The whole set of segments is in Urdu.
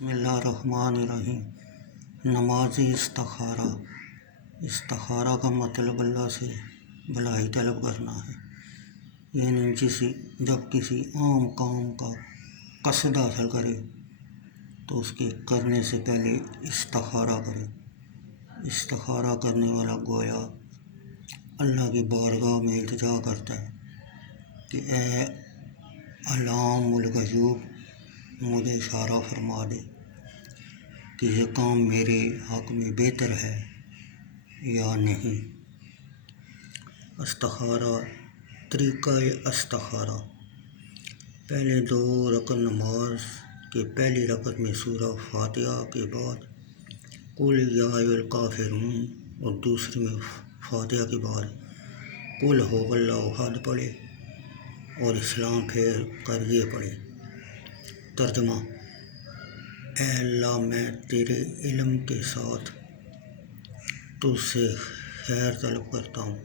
بسم اللہ الرحمن الرحیم۔ نمازی استخارہ۔ استخارہ کا مطلب اللہ سے بھلائی طلب کرنا ہے، یعنی جب کسی عام کام کا قصد حاصل کرے تو اس کے کرنے سے پہلے استخارہ کرے۔ استخارہ کرنے والا گویا اللہ کی بارگاہ میں التجا کرتا ہے کہ اے علام الغیوب، مجھے اشارہ فرما دے کہ یہ کام میرے حق میں بہتر ہے یا نہیں۔ استخارہ۔ طریقہ استخارہ: پہلے 2 رکعت نماز کے پہلی رکعت میں سورہ فاتحہ کے بعد قل یا ایھا الکافرون اور دوسری میں فاتحہ کے بعد قل ھو اللہ احد پڑھے اور اسلام پھیر کر یہ پڑھے۔ ترجمہ: اے اللہ، میں تیرے علم کے ساتھ تجھ سے خیر طلب کرتا ہوں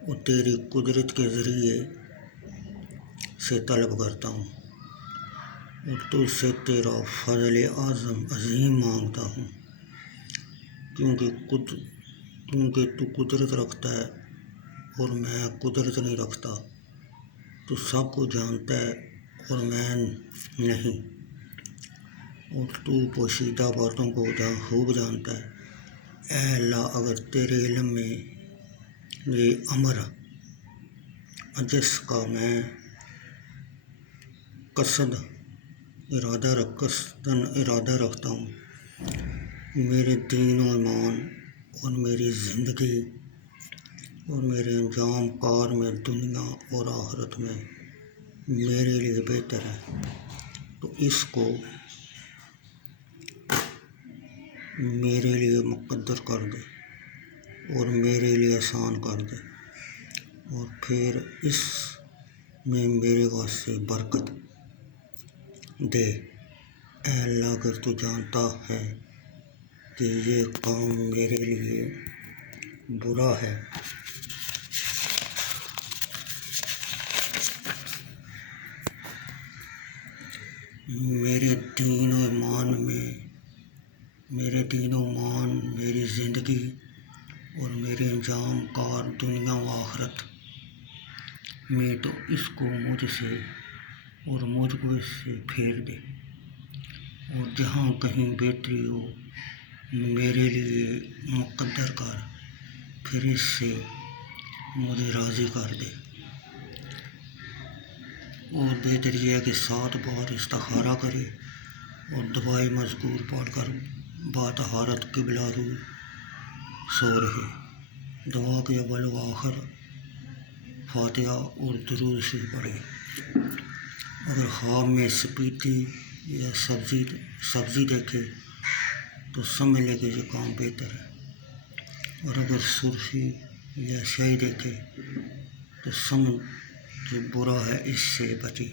اور تیری قدرت کے ذریعے سے طلب کرتا ہوں، اور تجھ سے تیرا فضل عظیم مانگتا ہوں، کیونکہ تو قدرت رکھتا ہے اور میں قدرت نہیں رکھتا، تو سب کو جانتا ہے اور میں نہیں، اور تو پوشیدہ باتوں کو خوب جانتا ہے۔ اے اللہ، اگر تیرے علم میں یہ امر عجز کا میں قصداً ارادہ رکھتا ہوں، میرے دین و ایمان اور میری زندگی اور میرے انجام کار میں دنیا اور آخرت میں میرے لیے بہتر ہے، تو اس کو میرے لیے مقدر کر دے اور میرے لیے آسان کر دے، اور پھر اس میں میرے واسطے برکت دے۔ اے اللہ، اگر تو جانتا ہے کہ یہ کام میرے لیے برا ہے میرے دین و ایمان، میری زندگی اور میرے انجام کار دنیا و آخرت میں، تو اس کو مجھ سے اور مجھ کو اس سے پھیر دے، اور جہاں کہیں بہتری ہو میرے لیے مقدر کر، پھر اس سے مجھے راضی کر دے۔ اور بہتر یہ ہے کہ 7 بار استخارہ کرے اور دعائے مذکور پڑھ کر بطہارت قبلہ رو سو رہے۔ دعا کے اول و آخر فاتحہ اور درود شریف پڑھے۔ اگر خواب میں سپیتی یا سبزی دیکھے تو سمجھ لے کہ یہ کام بہتر ہے، اور اگر سرخی یا سیاہی دیکھے تو سمجھ جو برا ہے اس سے بچے۔